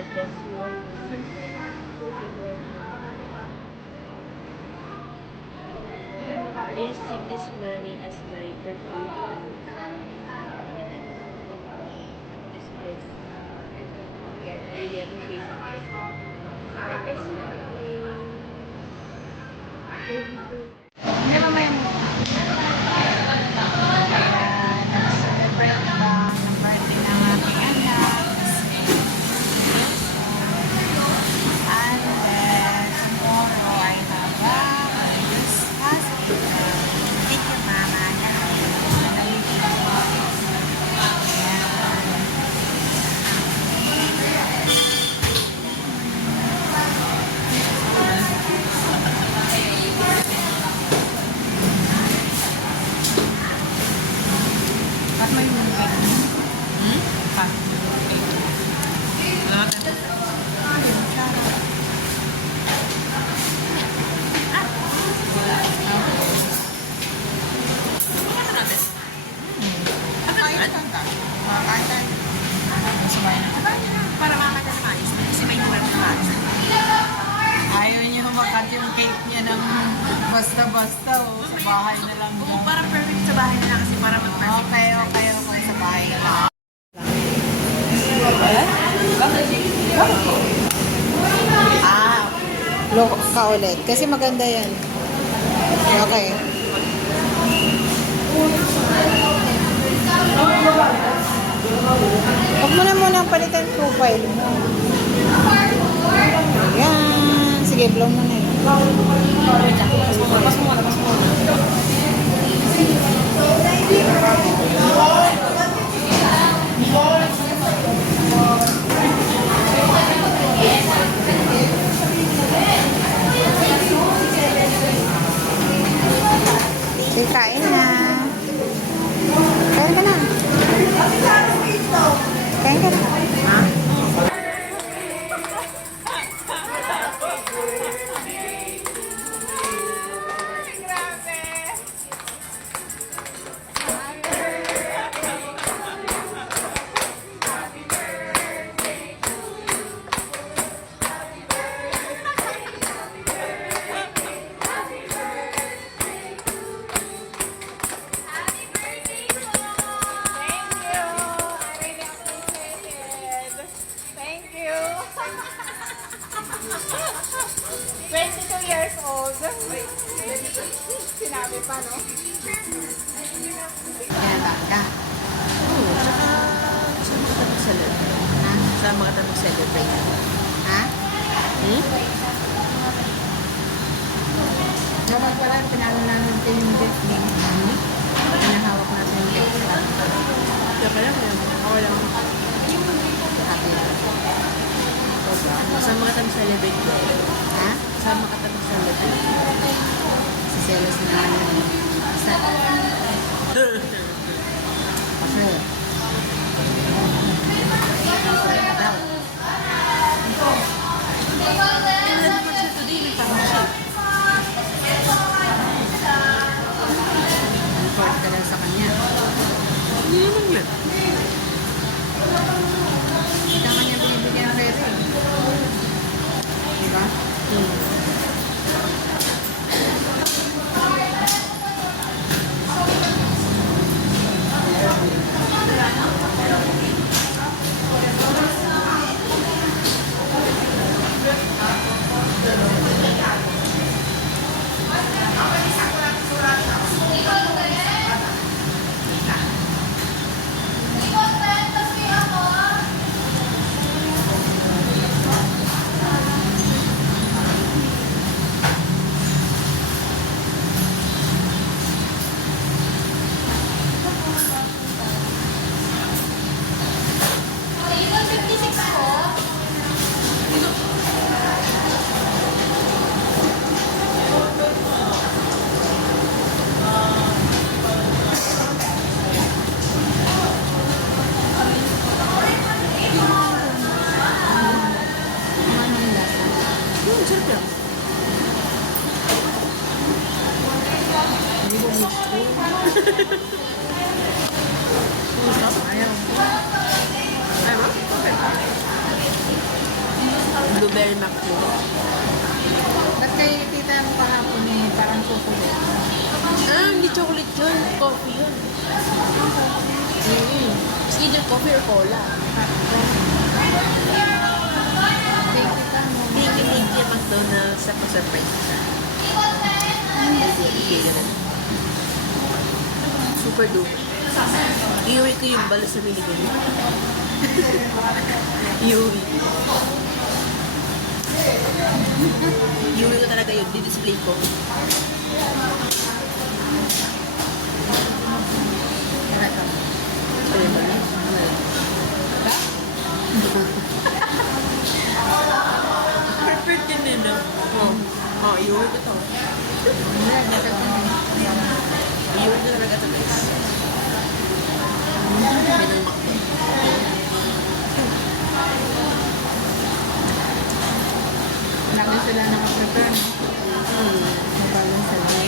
God bless you. Please take this money as my birthday gift. This place. Really appreciate it. Hindi, mamaya mo. Ayan, nag-celebrate pa ng birthday ng ating anak. And then, tomorrow I have a Christmas dinner. Thank you, Mama. Nalilito ko. Ayan. At may movie. Pa. Wala natin. Para makakita ng ayos. Kasi may numero ng ayos. Ayaw niyo makat yung cake niya ng basta-basta o sa bahay na lang. Oo, parang perfect sa bahay na kasi para mag-perfect. Okay, sa bahay na lang. Loko ka ulit. Kasi maganda yan. Okay. Huwag mo na muna palitan profile mo. Ayan. Sige, blow mo na yun. Pas mo muna. Sige, kain na. Kain ka na. Kain ka na. Ha? Sinabi pa, no? Ayan, bangga. Oo, tsaka saan mga tanong celebrate? Ha? Saan mga tanong celebrate? Ha? Dapat pala, pinalo natin yung gift ni pinahawak natin yung gift. Kaya ako lang. Happy. Saan mga tanong celebrate ko? Ha? Saan mga tanong celebrate? Si Celos na naman yun. Basta. Kasi. Kailan naman siya today? May tanong siya. Report ka lang sa kanya. Hindi naman yun. Hindi ka kanya binibigyan ng pera eh. Diba? Ayaw. Ayaw? Okay. Blueberry McDo. Ba't kay tita mo kahapon eh, parang chocolate? Ah, hindi chocolate yun. Coffee yun. It's either coffee or cola. Kay tita mo. Thank you, McDonald's sa pa-surprise siya. Bigyan na. Super duper. Iuwi ko yung balas na binigay niya. Iuwi. Iuwi ko talaga yun. Di-display ko. Ayun ba? Perfect yun eh, no? Oh, iuwi ko to. Iuwi ko talaga to, guys. Pinoy McDo. Lagi sila nakaprepare. Mabalang sila.